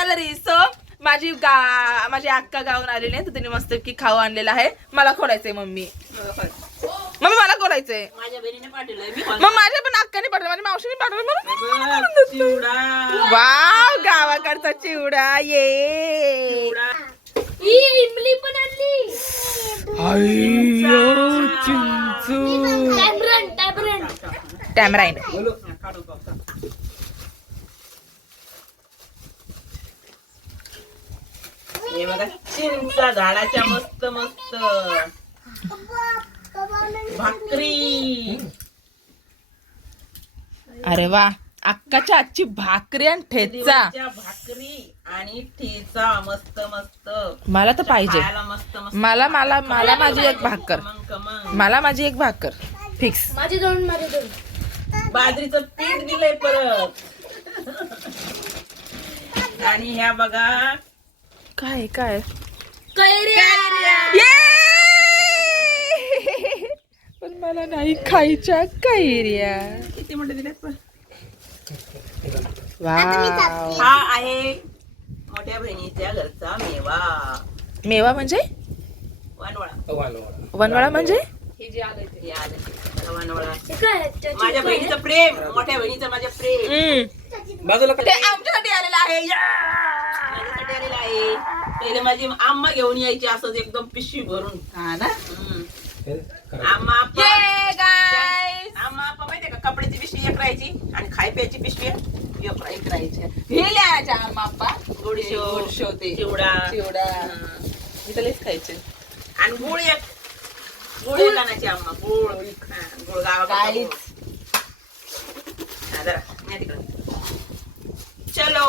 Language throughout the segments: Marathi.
कॅलरी. सो माझी अक्का गावून आलेली आहे तर तिने मस्त की खाऊ आणलेला आहे. मला खोडायचंय मम्मी मला खोडायचंय. माझ्या बहिणीने पाठवलंय. मग माझ्या पण अक्काने पाठवलं, माझ्या मावशीने पाठवलं म्हणून. वाव, गावाकडचा चिवडा. ये इमली पण आणली. टॅमराईन. हे बघा चिंचा झाडाच्या मस्त मस्त भाकरी. अरे वा, अक्काच्या आजची भाकरी आणि ठेचा. भाकरी आणि ठेचा मस्त मस्त. मला तर पाहिजे. खायला मस्त मस्त. मला माझी एक भाकर. मला माझी एक भाकर फिक्स. माझे दोन. बाजरीचं पीठ दिलंय परत. आणि ह्या बघा काय कैऱ्या. पण मला नाही खायच्या कैऱ्या. किती मोठे दिलेत पण. वाव. हा आहे मोठ्या बहिणीच्या घरचा मेवा. मेवा म्हणजे वनवळा. वनवाळा म्हणजे हे आलं. वनवळा. हे काय? माझ्या बहिणीचं प्रेम. मोठ्या बहिणीचं माझ्या प्रेम बाजूला ते आमच्यासाठी आलेलं आहे. माझ्यासाठी आलेलं आहे. पहिले माझी आम्मा घेऊन यायची असंच एकदम पिशवी भरून. हा ना. आम्हा ये गाईस. आम्हा माहितीये का, कपड्याची पिशवी एक राहायची आणि खाय प्यायची पिशवी एक राहायची. हे लिहायच्या आम्हा गुडशो ते चिवडा चिवडा इथलेच खायचे. आणि गुळ एक आणायची आम्हा. गुळ गावाकडे. जरा न्या तिकडं. चलो.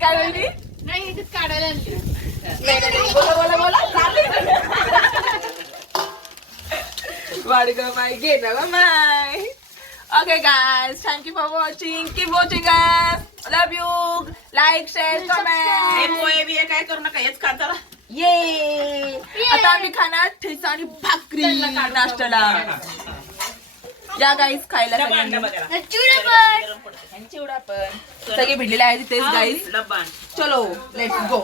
काय बोलली? नाही इथेच काढायला आणली. बोला वाडगाव माय घे ना माय. Okay guys, thank you for watching. Keep watching guys. Love you. Like, share, हे comment. पोहे बिहे काय करू नका, हेच खा चला. ये. आता आम्ही खाणार ठेचा आणि भाकरी नाश्त्याला. या गाईस खायला सगळ्यांनी. चिवडा पण. आणि चिवडा पण. सगळे भिडलेले आहेत तिथेच गाईस. डब्बा. चलो लेट्स गो.